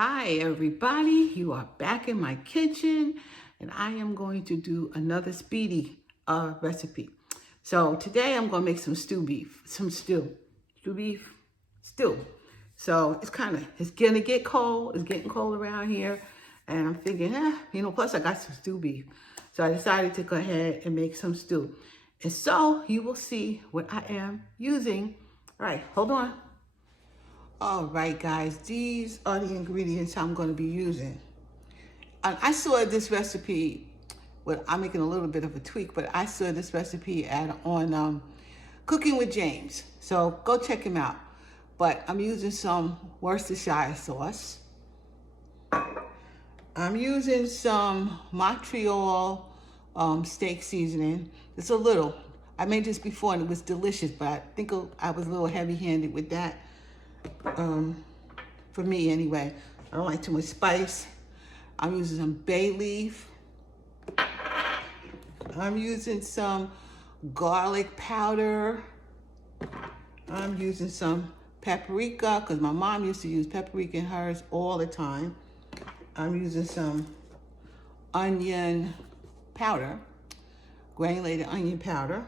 Hi everybody, you are back in my kitchen and I am going to do another Speedi recipe. So today I'm going to make some stew beef, stew beef, stew. So it's gonna get cold, it's getting cold around here and I'm thinking, plus I got some stew beef. So I decided to go ahead and make some stew. And so you will see what I am using. All right, hold on. All right, guys, these are the ingredients I'm going to be using. I saw this recipe, well, I'm making a little bit of a tweak, but I saw this recipe on Cooking with James. So go check him out. But I'm using some Worcestershire sauce. I'm using some Montreal steak seasoning. It's a little. I made this before and it was delicious, but I think I was a little heavy-handed with that. For me anyway. I don't like too much spice. I'm using some bay leaf. I'm using some garlic powder. I'm using some paprika because my mom used to use paprika in hers all the time. I'm using some onion powder, granulated onion powder.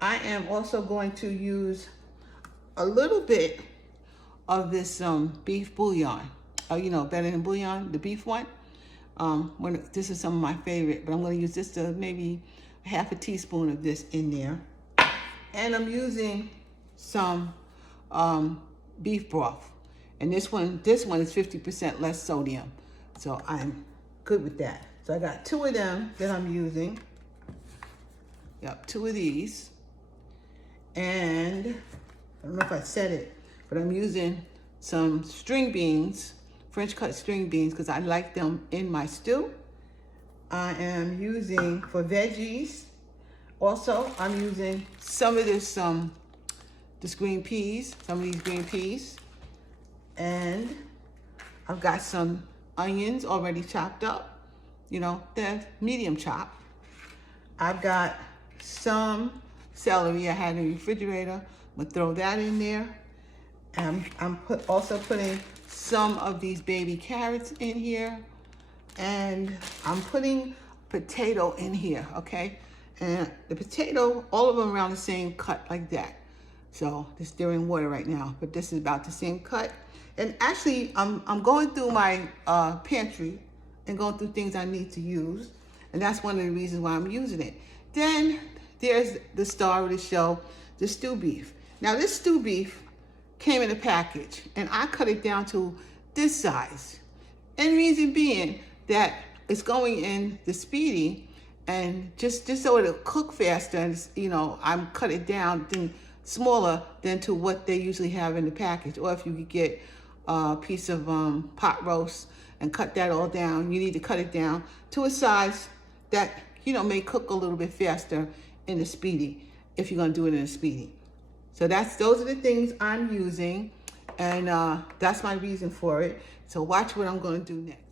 I am also going to use a little bit of this beef bouillon. Better than bouillon, the beef one. This is some of my favorite, but I'm going to use just maybe half a teaspoon of this in there. And I'm using some beef broth. And this one is 50% less sodium. So I'm good with that. So I got two of them that I'm using. Yep, two of these. And I don't know if I said it, but I'm using some string beans, French cut string beans, because I like them in my stew. I am using, for veggies, also, I'm using some of this green peas, some of these green peas. And I've got some onions already chopped up, they're medium chopped. I've got some celery I had in the refrigerator. I'm gonna throw that in there. And I'm also putting some of these baby carrots in here. And I'm putting potato in here, okay? And the potato, all of them around the same cut like that. So they're in water right now, but this is about the same cut. And actually, I'm going through my pantry and going through things I need to use. And that's one of the reasons why I'm using it. Then there's the star of the show, the stew beef. Now this stew beef came in a package and I cut it down to this size. And the reason being that it's going in the Speedi and just so it'll cook faster, and I'm cut it down smaller than to what they usually have in the package. Or if you could get a piece of pot roast and cut that all down, you need to cut it down to a size that may cook a little bit faster in the Speedi if you're gonna do it in a Speedi. So those are the things I'm using, and that's my reason for it. So watch what I'm gonna do next.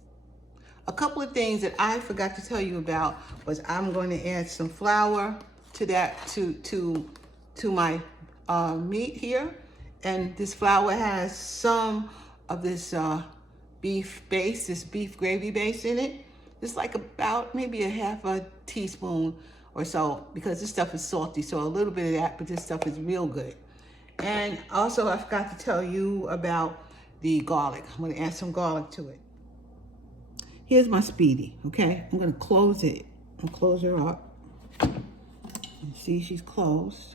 A couple of things that I forgot to tell you about was I'm going to add some flour to that to my meat here, and this flour has some of this beef base, this beef gravy base in it. It's like about maybe a half a teaspoon or so, because this stuff is salty, so a little bit of that, but this stuff is real good. And also I forgot to tell you about the garlic. I'm gonna add some garlic to it. Here's my Speedi, okay? I'm gonna close it and close her up. And see, she's closed.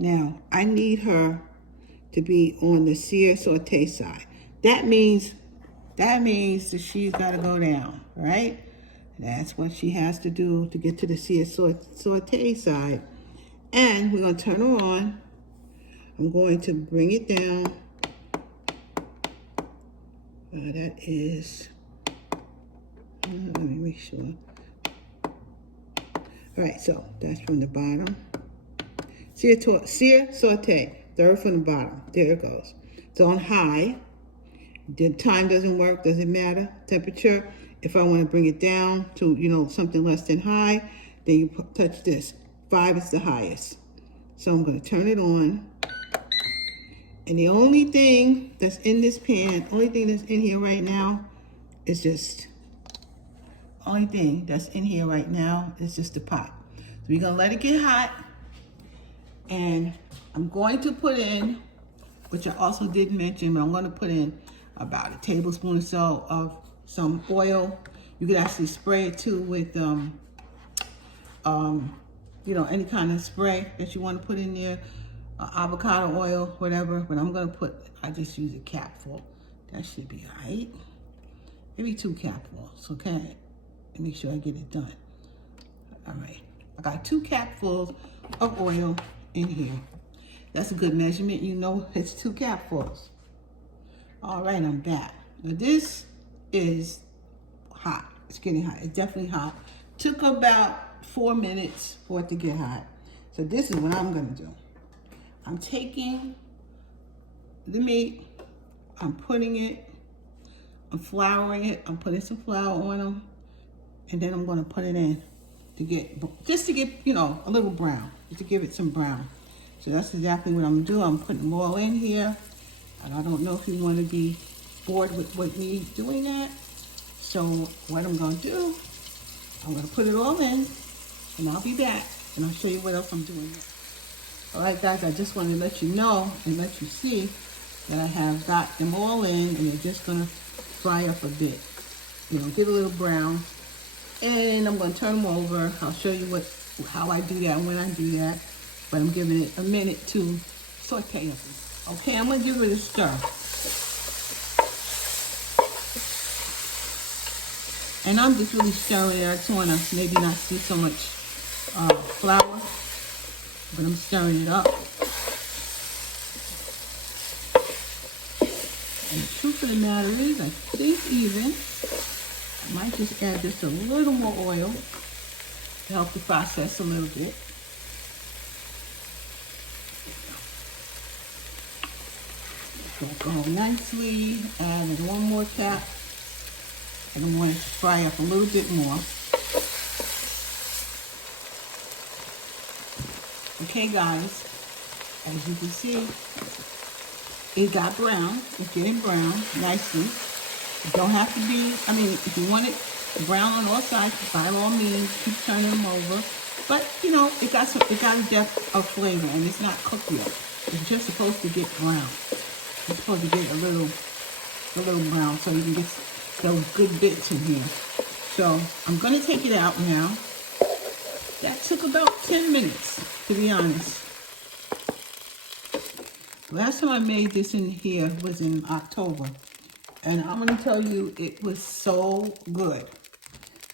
Now, I need her to be on the sear saute side. That means that she's gotta go down, right? That's what she has to do to get to the sear saute side. And we're gonna turn her on. I'm going to bring it down. That is, let me make sure. All right, so that's from the bottom. Sear saute, third from the bottom. There it goes. It's on high. The time doesn't work, doesn't matter. Temperature, if I want to bring it down to, something less than high, then you touch this. 5 is the highest. So I'm going to turn it on. And the only thing that's in this pan, only thing that's in here right now is just, only thing that's in here right now is just the pot. So we're gonna let it get hot. And I'm going to put in, which I also did mention, but I'm gonna put in about a tablespoon or so of some oil. You could actually spray it too with, you know, any kind of spray that you wanna put in there. Avocado oil, whatever, but I'm gonna put, I just use a capful. That should be all right. Maybe 2 capfuls, okay? And make sure I get it done. All right, I got 2 capfuls of oil in here. That's a good measurement, you know, it's 2 capfuls. All right, I'm back. Now this is hot, it's getting hot, it's definitely hot. Took about 4 minutes for it to get hot. So this is what I'm gonna do. I'm taking the meat, I'm putting it, I'm flouring it, I'm putting some flour on them, and then I'm gonna put it in to get, just to get, you know, a little brown, just to give it some brown. So that's exactly what I'm gonna do. I'm putting them all in here, and I don't know if you wanna be bored with me doing that. So what I'm gonna do, I'm gonna put it all in, and I'll be back, and I'll show you what else I'm doing next. All right, guys, I just wanted to let you know and let you see that I have got them all in, and they're just gonna fry up a bit. You know, get a little brown, and I'm gonna turn them over. I'll show you how I do that and when I do that, but I'm giving it a minute to saute up. Okay, I'm gonna give it a stir. And I'm just really stirring it. I just wanna maybe not see so much flour, but I'm stirring it up. And the truth of the matter is, I think even, I might just add just a little more oil to help the process a little bit. So go nicely, add in 1 more cap, and I want it to fry up a little bit more. Okay, guys, as you can see, it got brown. It's getting brown nicely. It don't have to be, I mean, if you want it brown on all sides, by all means, keep turning them over. But, you know, it got a depth of flavor, and it's not cooked yet. It's just supposed to get brown. It's supposed to get a little brown so you can get those good bits in here. So I'm gonna take it out now. That took about 10 minutes, to be honest. Last time I made this in here was in October. And I'm gonna tell you, it was so good.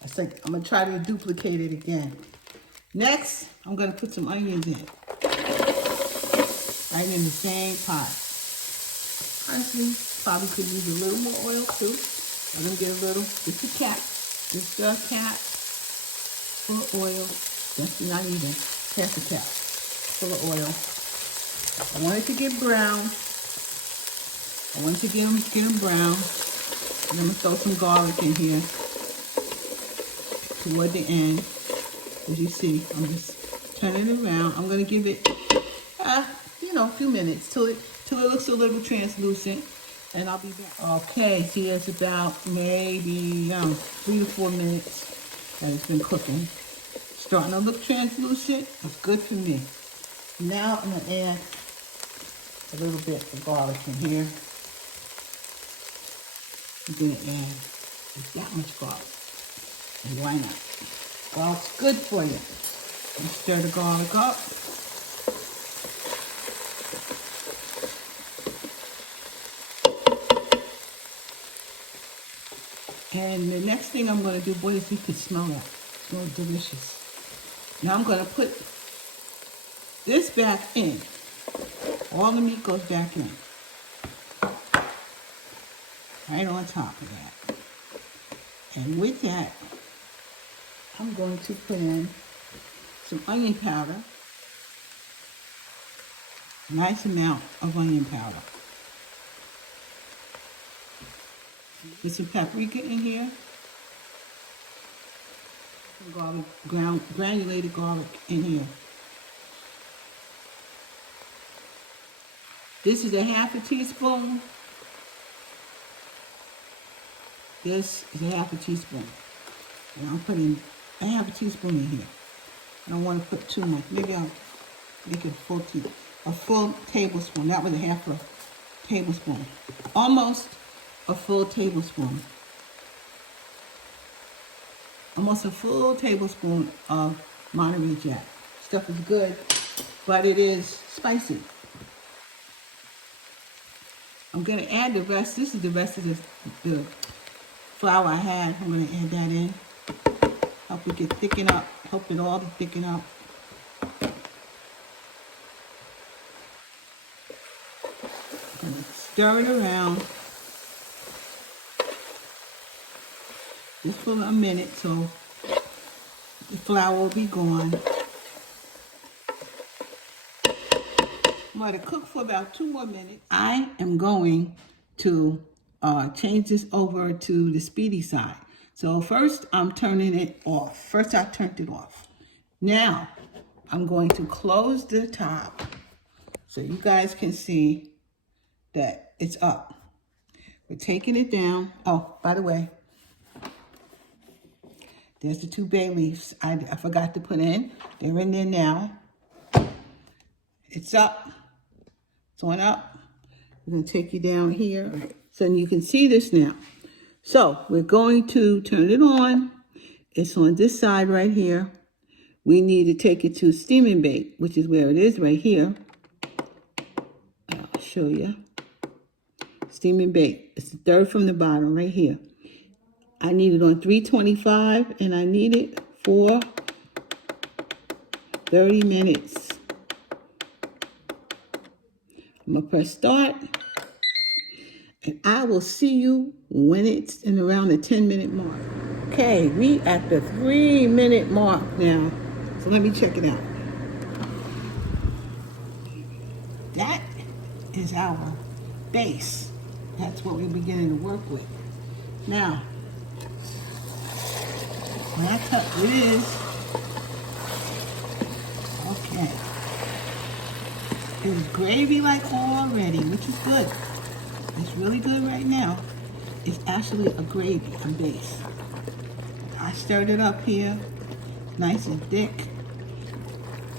I think I'm gonna try to duplicate it again. Next, I'm gonna put some onions in. Right in the same pot. Honestly, probably could use a little more oil too. I'm gonna get a little, just a cap full of oil. Just not even half a cap full of oil. I want it to get brown. I want to get them brown. And I'm gonna throw some garlic in here toward the end. As you see, I'm just turning it around. I'm gonna give it, you know, a few minutes till it looks a little translucent, and I'll be back. Okay, see, it's about maybe 3 to 4 minutes that it's been cooking. Starting to look translucent. It's good for me. Now I'm gonna add a little bit of garlic in here. I'm gonna add just that much garlic. And why not? Garlic's good for you. And stir the garlic up. And the next thing I'm gonna do, boy, if you could smell that, it smells delicious. Now I'm gonna put this back in. All the meat goes back in. Right on top of that. And with that, I'm going to put in some onion powder. A nice amount of onion powder. Put some paprika in here. Some garlic, granulated garlic in here. This is a half a teaspoon. This is a half a teaspoon. And I'm putting a half a teaspoon in here. I don't want to put too much. Maybe I'll make it a full tablespoon. That was a half a tablespoon. Almost a full tablespoon. Almost a full tablespoon of Monterey Jack. Stuff is good, but it is spicy. I'm going to add the rest. This is the rest of the flour I had. I'm going to add that in. Help it get thickened up. Help it all to thicken up. I'm going to stir it around just for a minute so the flour will be gone. I'm going to cook for about 2 more minutes. I am going to change this over to the Speedi side. So first I'm turning it off. First I turned it off. Now I'm going to close the top so you guys can see that it's up. We're taking it down. Oh, by the way, there's the 2 bay leaves I forgot to put in. They're in there now. It's up. It's on up. I'm going to take you down here so you can see this now. So we're going to turn it on. It's on this side right here. We need to take it to steam and bake, which is where it is right here. I'll show you. Steam and bake. It's the 3rd from the bottom right here. I need it on 325 and I need it for 30 minutes. I'm going to press start. And I will see you when it's in around the 10-minute mark. Okay, we at the 3-minute mark now. So let me check it out. That is our base. That's what we're beginning to work with. Now, when I touch it is, okay. It's gravy-like already, which is good. It's really good right now. It's actually a gravy, a base. I stirred it up here, nice and thick.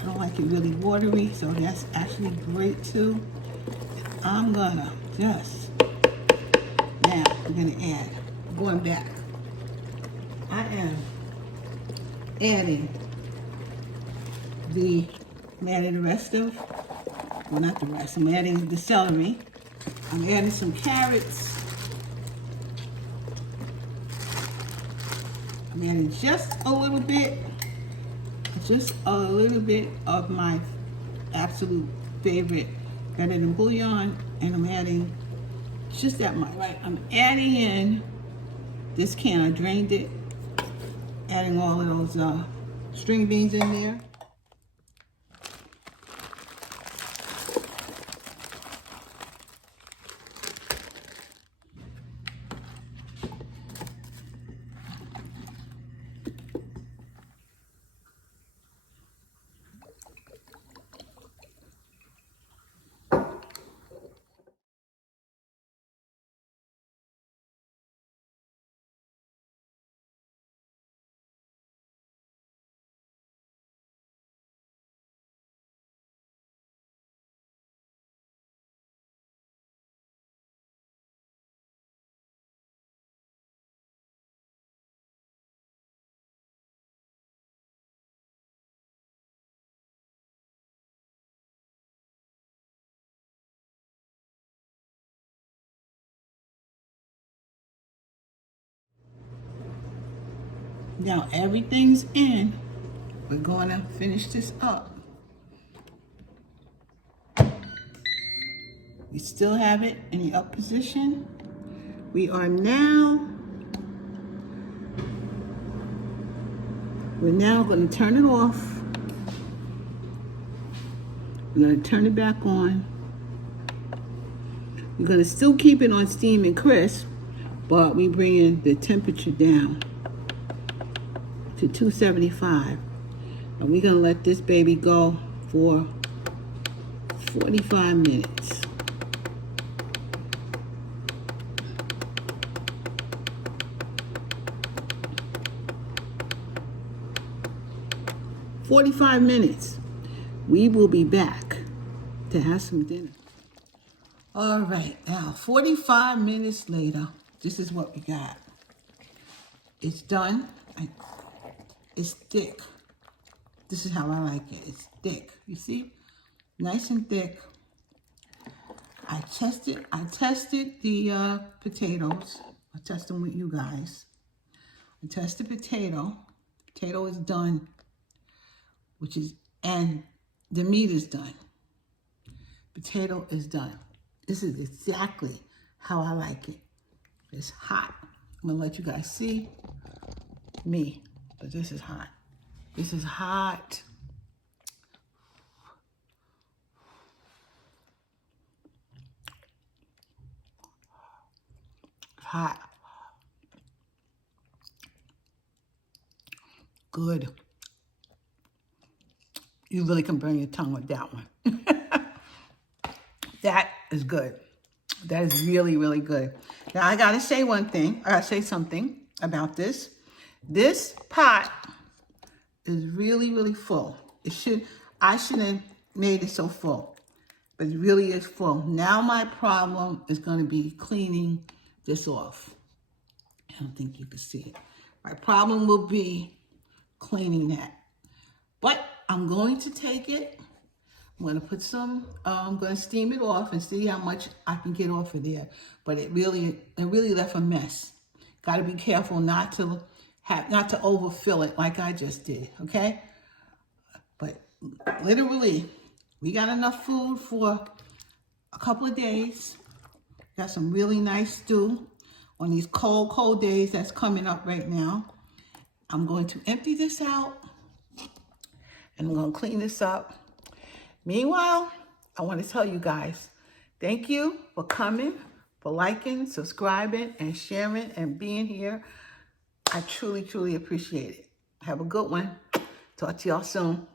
I don't like it really watery, so that's actually great too. I'm gonna just, now I'm gonna add, going back. I am adding the rest of, well not the rest, I'm adding the celery. I'm adding some carrots. I'm adding just a little bit of my absolute favorite better than bouillon, and I'm adding just that much. Right, I'm adding in this can. I drained it, adding all of those string beans in there. Now everything's in. We're going to finish this up. We still have it in the up position. We're now going to turn it off. We're going to turn it back on. We're going to still keep it on steam and crisp, but we bringing the temperature down to 275. And we're going to let this baby go for 45 minutes. 45 minutes. We will be back to have some dinner. All right, now 45 minutes later, this is what we got. It's done. It's thick. This is how I like it. It's thick. You see? Nice and thick. I tested the potatoes. I test them with you guys. I tested potato. Potato is done, and the meat is done. Potato is done. This is exactly how I like it. It's hot. I'm gonna let you guys see me, but this is hot. This is hot. Hot. Good. You really can burn your tongue with that one. That is good. That is really, really good. Now I gotta say one thing. I gotta say something about this. This pot is really, really full. I shouldn't have made it so full, but it really is full. Now my problem is gonna be cleaning this off. I don't think you can see it. My problem will be cleaning that. But I'm going to take it. I'm going to put some, I'm going to steam it off and see how much I can get off of there. But it really left a mess. Got to be careful not to overfill it like I just did, okay? But literally, we got enough food for a couple of days. Got some really nice stew on these cold, cold days that's coming up right now. I'm going to empty this out and I'm going to clean this up. Meanwhile, I want to tell you guys, thank you for coming, for liking, subscribing, and sharing, and being here. I truly, truly appreciate it. Have a good one. Talk to y'all soon.